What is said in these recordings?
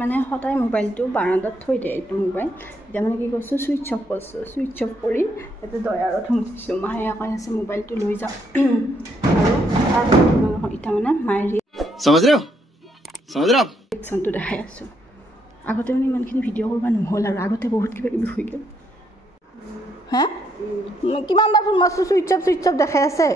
মানে সদায় মোবাইলটো বাৰান্দাত থৈ দিয়ে এইটো মোবাইল এতিয়া মানে কি কৈছোঁ ছুইচ অফ কৰিছোঁ ছুইচ অফ কৰি ইয়াতে দয়াৰত শুনিছোঁ মায়ে কৈ আছে মোবাইলটো লৈ যাওঁ আৰু এতিয়া মানে মায়ে ৰিয়েকশ্যনটো দেখাই আছোঁ আগতে মানে ইমানখিনি ভিডিঅ' কৰিব নহ'ল আৰু আগতে বহুত কিবা কিবি হৈ গ'ল হে কিমানবাৰ ফোন মাৰছোঁ ছুইচ অফ দেখাই আছে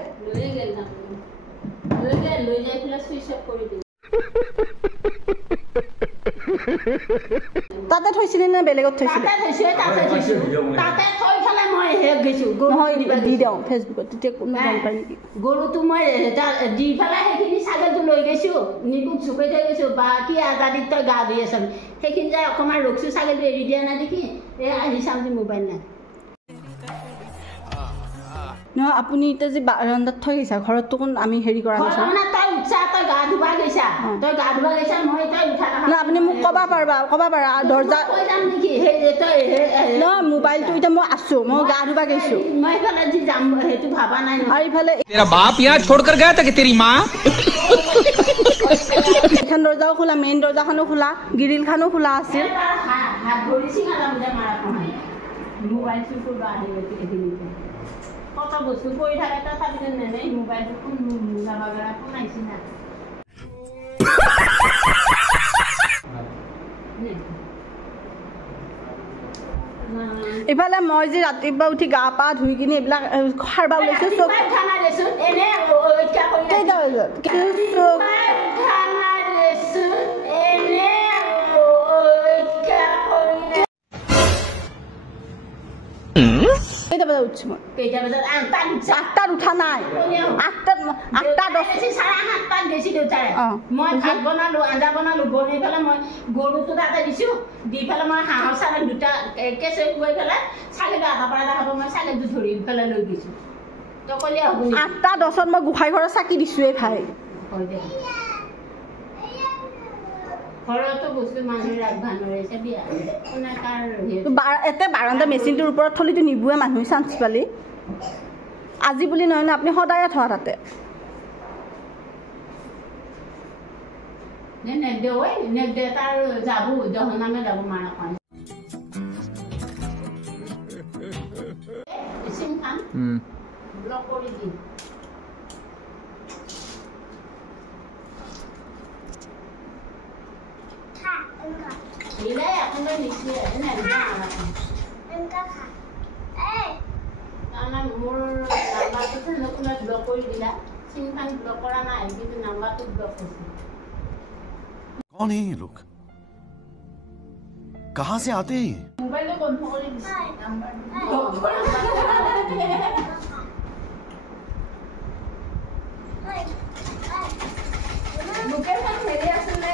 তাতে থৈছিলে নে বেলেগত থৈছিলে দি দিওঁ ফেচবুকত তেতিয়া কোনো গম পায় নেকি গৰুটো মই দি পেলাই সেইখিনি ছাগলটো লৈ গৈছোঁ নিকুক চুকাই থৈ গৈছোঁ বা কি আজাদিত তই গা ধুই আছ সেইখিনি যাই অকণমান ৰখছোঁ ছাগলটো এৰি দিয়া নাই দেখি এই আহি চাম যে মোবাইল নাই নহয় আপুনি এতিয়া যে বাৰান্দাত থৈ গৈছা ঘৰততো কোন আমি হেৰি কৰা নাছিলোঁ তই উঠছা তই গা ধুবা গৈছা মই তই উঠা না আপুনি মোক ক'ব পাৰা দৰ্জা কৈ যাম নেকি তই নহয় মোবাইলটো এতিয়া মই আছোঁ মই গা ধুবা গৈছোঁ মই এইফালে যি যাম সেইটো ভাবা নাই আৰু ইফালে तेरा बाप यहाँ छोड़कर गया था कि तेरी माँ এখন দৰ্জাও খোলা মেইন দৰ্জাখনো খোলা গ্ৰিলখনো খোলা আছিল হাত ধৰিছি মোবাইল চুৰ আহি কত বস্তু পৰি থাকে তা চাবিলে নেই মোবাইলটো কোন যাবা গৰা কোন আইছি না ইফালে মই যে ৰাতিপুৱা উঠি গা পা ধুই কিনে এইবিলাক খাৰবা ওলাইছোঁ চব খানা দেচোন এনে ঐক্যা কৰি কেইটা বজাত খানা দেচোন এনে ঐক্যা কৰি কেইটা বজাত উঠছোঁ মই কেইটা বজাত 8টাত উঠা নাই 8টা 10 7:30 গেছি দেউতাৰে মই ভাত বনালো আঞ্জা বনালো বনাই পেলাই মই গৰুটো তাতে দিছোঁ দি পেলাই মই হাঁহৰ চালে দুটা কেঁচে খুৱাই পেলাই ছাগলী আধা পৰা দেখাব মই ছাগলীটো ধৰি পেলাই লৈ গৈছোঁ তই ক'লে হ'ব 8:10 মই গোসাঁই ঘৰত চাকি দিছোঁ এই ভাই হয় দে ঘৰতো বস্তু মানুহে ৰাখবা নোৱাৰে চাবি কোনে কাৰ এতে বাৰান্দা মেচিনটোৰ ওপৰত থলিটো নিবুৱে মানুহে চান্স পালি আজি বুলি নহয় না আপুনি সদায়ে থোৱা তাতে নেদে তাৰ যাব দহনামে যাব মাৰা কয় সিংখান ব্লক কৰি দি Nilai aku kan nisnya, ini ada apa? Enggak kak. Karena mur nambah itu kan aku nak blok koi dila, simpan blok orang naik gitu nambah tu blok sih. कौन है ये लोग कहाँ से आते हैं मोबाइल तो कौन फोन ली नंबर लोकेशन मेरे असल में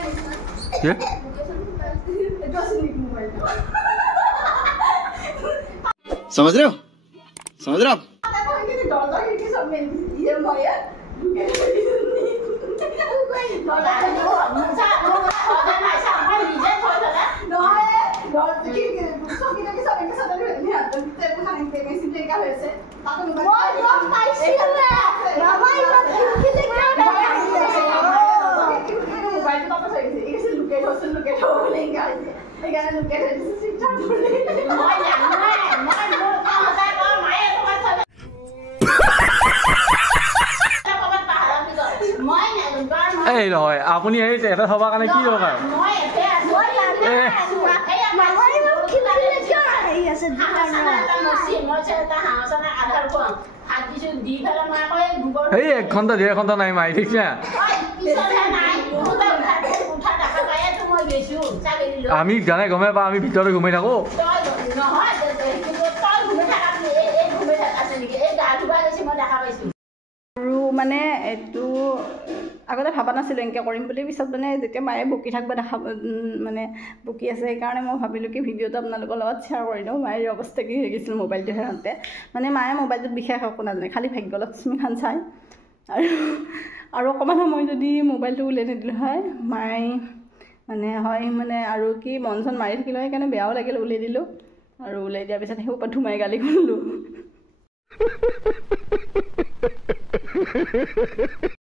क्या समझ रहे हो आप এই নহয় আপুনি আহিছে এটা থবা কাৰণে কি দৰকাৰ এই 1 ঘণ্টা 1.5 ঘণ্টা নাই মাৰি ঠিক না আমি জানে গমে পা আমি ভিতৰতে ঘুমাই থাকো আৰু মানে এইটো আগতে ভাবা নাছিলোঁ এনেকৈ কৰিম বুলি পিছত মানে যেতিয়া মায়ে বকি থাকিব দেখা মানে বকি আছে সেইকাৰণে মই ভাবিলোঁ কি ভিডিঅ'টো আপোনালোকৰ লগত শ্বেয়াৰ কৰি দিওঁ মায়েৰ অৱস্থা কি হৈ গৈছিল মোবাইলটো হেৰাওঁতে মানে মায়ে মোবাইলটোত বিশেষ একো নাজানে খালি ভাগ্যলক্ষ্মীখন চায় আৰু অকণমান সময় যদি মোবাইলটো উলিয়াই নিদিলোঁ হয় মায়ে মানে আৰু কি মন চন মাৰি থাকিলোঁ সেইকাৰণে বেয়াও লাগিল উলিয়াই দিলোঁ আৰু উলিয়াই দিয়াৰ পিছত সেই ওপৰত ধুমাই গালি শুনিলোঁ